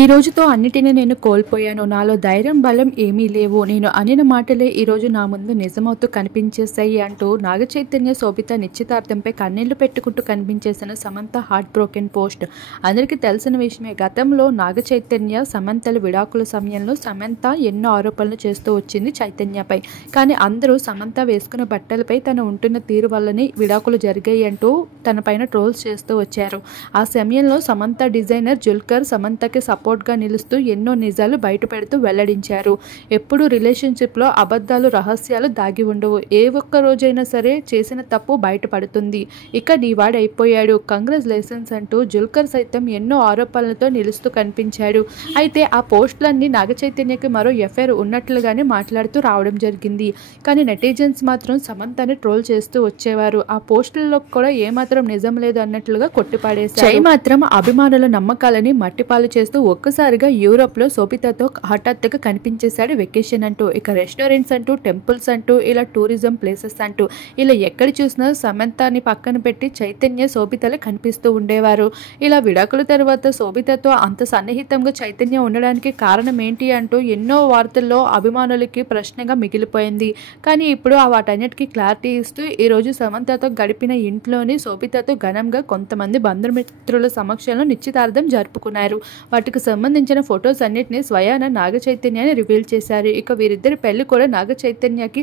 ఈ రోజుతో అన్నిటిని నేను కోల్పోయాను. నాలో ధైర్యం, బలం ఏమీ లేవు. నేను అనిన మాటలే ఈరోజు నా ముందు నిజమవుతూ కనిపించేశాయి అంటూ నాగచైతన్య, శోభిత నిశ్చితార్థంపై కన్నీళ్లు పెట్టుకుంటూ కనిపించేసిన సమంత హార్ట్ బ్రోకెన్ పోస్ట్. అందరికీ తెలిసిన విషయమే. గతంలో నాగచైతన్య, సమంతల విడాకుల సమయంలో సమంత ఎన్నో ఆరోపణలు చేస్తూ వచ్చింది చైతన్యపై. కానీ అందరూ సమంత వేసుకున్న బట్టలపై తను ఉంటున్న తీరు వల్లనే విడాకులు జరిగాయి అంటూ తన పైన ట్రోల్స్ చేస్తూ వచ్చారు. ఆ సమయంలో సమంత డిజైనర్ జుల్కర్ సమంతకి సపోర్ట్గా నిలుస్తూ ఎన్నో నిజాలు బయటపెడుతూ వెల్లడించారు. ఎప్పుడు రిలేషన్షిప్లో అబద్ధాలు, రహస్యాలు దాగి ఉండవు. ఏ ఒక్క రోజైనా సరే చేసిన తప్పు బయటపడుతుంది. ఇక నీవాడైపోయాడు, కంగ్రాచులేషన్స్ అంటూ జుల్కర్ సైతం ఎన్నో ఆరోపణలతో నిలుస్తూ కనిపించాడు. అయితే ఆ పోస్టులన్నీ నాగచైతన్యకి మరో ఎఫ్ఐఆర్ ఉన్నట్లుగానే మాట్లాడుతూ రావడం జరిగింది. కానీ నెటిజన్స్ మాత్రం సమంతని ట్రోల్ చేస్తూ వచ్చేవారు. ఆ పోస్టుల్లో కూడా ఏమాత్రం నిజం లేదు అన్నట్లుగా కొట్టిపాడేశారు. జై మాత్రం అభిమానుల నమ్మకాలని మట్టిపాలు చేస్తూ ఒక్కసారిగా యూరోప్లో శోభితతో హఠాత్తుగా కనిపించేశాడు వెకేషన్ అంటూ. ఇక రెస్టారెంట్స్ అంటూ, టెంపుల్స్ అంటూ, ఇలా టూరిజం ప్లేసెస్ అంటూ, ఇలా ఎక్కడ చూసినా సమంతని పక్కన పెట్టి చైతన్య, శోభితలే కనిపిస్తూ ఉండేవారు. ఇలా విడాకుల తర్వాత శోభితతో అంత సన్నిహితంగా చైతన్య ఉండడానికి కారణం ఏంటి అంటూ ఎన్నో వార్తల్లో అభిమానులకి ప్రశ్నగా మిగిలిపోయింది. కానీ ఇప్పుడు వాటన్నిటికీ క్లారిటీ ఇస్తూ ఈరోజు సమంతతో గడిపిన ఇంట్లోని శోభితతో ఘనంగా కొంతమంది బంధుమిత్రుల సమక్షంలో నిశ్చితార్థం జరుపుకున్నారు. వాటికి సంబంధించిన ఫొటోస్ అన్నిటిని స్వయాన నాగచైతన్యాన్ని రివీల్ చేశారు. ఇక వీరిద్దరి పెళ్లి కూడా నాగచైతన్యకి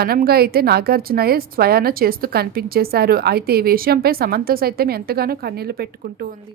ఘనంగా అయితే నాగార్జునయే స్వయాన చేస్తూ కనిపించేశారు. అయితే ఈ విషయంపై సమంత సైతం ఎంతగానో కన్నీళ్లు పెట్టుకుంటూ ఉంది.